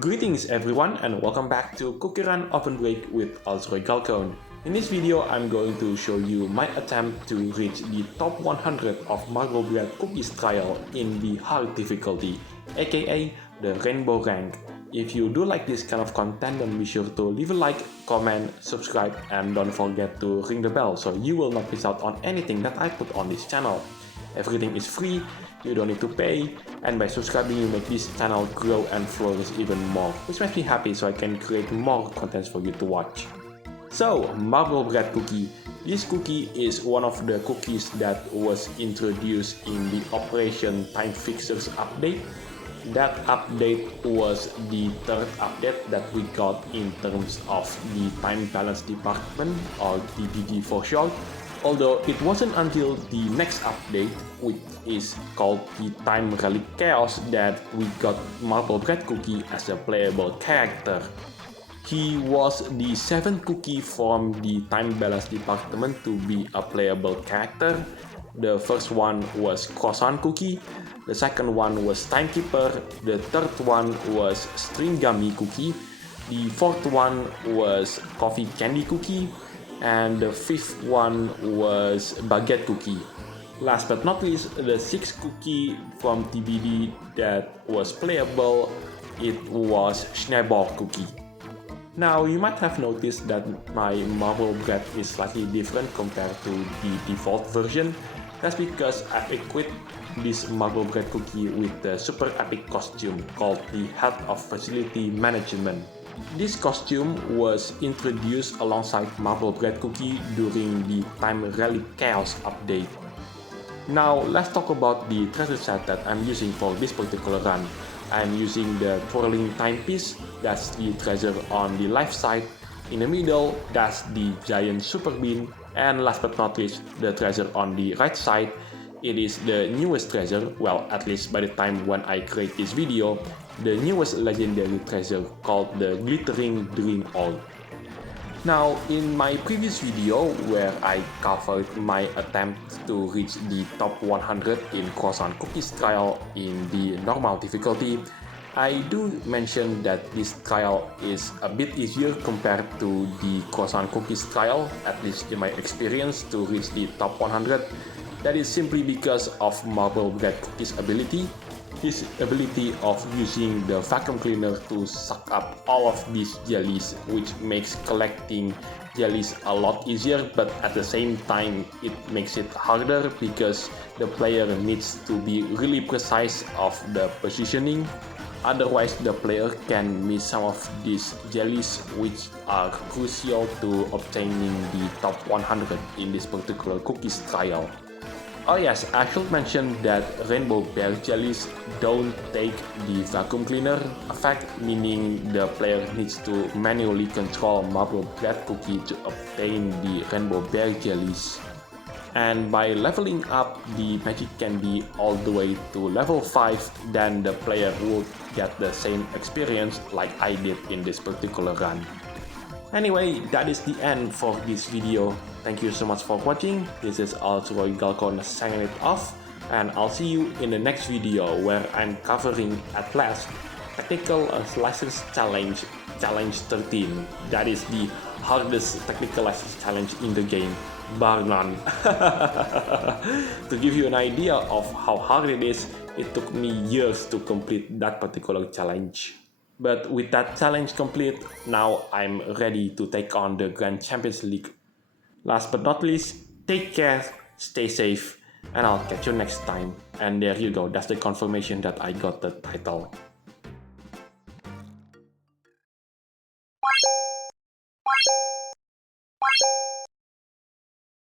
Greetings everyone and welcome back to CookieRunOvenBreak with Altroy Galcone. In this video, I'm going to show you my attempt to reach the top 100 of Marblebread cookies trial in the hard difficulty, aka the Rainbow rank. If you do like this kind of content, then be sure to leave a like, comment, subscribe, and don't forget to ring the bell so you will not miss out on anything that I put on this channel. Everything is free, you don't need to pay, and by subscribing you make this channel grow and flourish even more, which makes me happy so I can create more contents for you to watch. So, Marblebread cookie. This cookie is one of the cookies that was introduced in the Operation Time Fixers update. That update was the third update that we got in terms of the time balance department, or TBD for short. Although it wasn't until the next update, which is called the Time Relic Chaos, that we got Marblebreadcookie as a playable character. He was the 7th cookie from the time balance department to be a playable character. The first one was CookieRunCookie, the second one was Timekeeper, the third one was Stringgummy Cookie, the fourth one was Coffee Candy Cookie, and the fifth one was Baguette Cookie. Last but not least, the 6th cookie from TBD that was playable, it was Snowball Cookie. Now, you might have noticed that my Marblebread is slightly different compared to the default version. That's because I've equipped this Marblebread cookie with the super epic costume called the Head of Facility Management. This costume was introduced alongside Marblebreadcookie during the Time Relic Chaos update. Now, let's talk about the treasure set that I'm using for this particular run. I'm using the twirling timepiece, that's the treasure on the left side. In the middle, that's the giant super bean. And last but not least, the treasure on the right side. It is the newest treasure, well, at least by the time when I create this video, the newest legendary treasure called the Glittering Dream Orb. Now, in my previous video where I covered my attempt to reach the top 100 in CookieRun Cookies trial in the normal difficulty, I do mention that this trial is a bit easier compared to the CookieRun Cookies trial, at least in my experience, to reach the top 100. That is simply because of Marblebreadcookie's ability. His ability of using the vacuum cleaner to suck up all of these jellies, which makes collecting jellies a lot easier, but at the same time it makes it harder because the player needs to be really precise of the positioning. Otherwise, the player can miss some of these jellies, which are crucial to obtaining the top 100 in this particular cookies trial. Oh yes, I should mention that rainbow bear jellies don't take the vacuum cleaner effect, meaning the player needs to manually control Marblebreadcookie to obtain the rainbow bear jellies. And by leveling up the magic candy all the way to level 5, then the player will get the same experience like I did in this particular run. Anyway, that is the end for this video. Thank you so much for watching. This is Altroy Galcone signing it off, and I'll see you in the next video where I'm covering at last Technical License Challenge 13. That is the hardest technical license challenge in the game, bar none. To give you an idea of how hard it is, it took me years to complete that particular challenge. But with that challenge complete, now I'm ready to take on the Grand Champions League. Last but not least, take care, stay safe, and I'll catch you next time. And there you go, that's the confirmation that I got the title.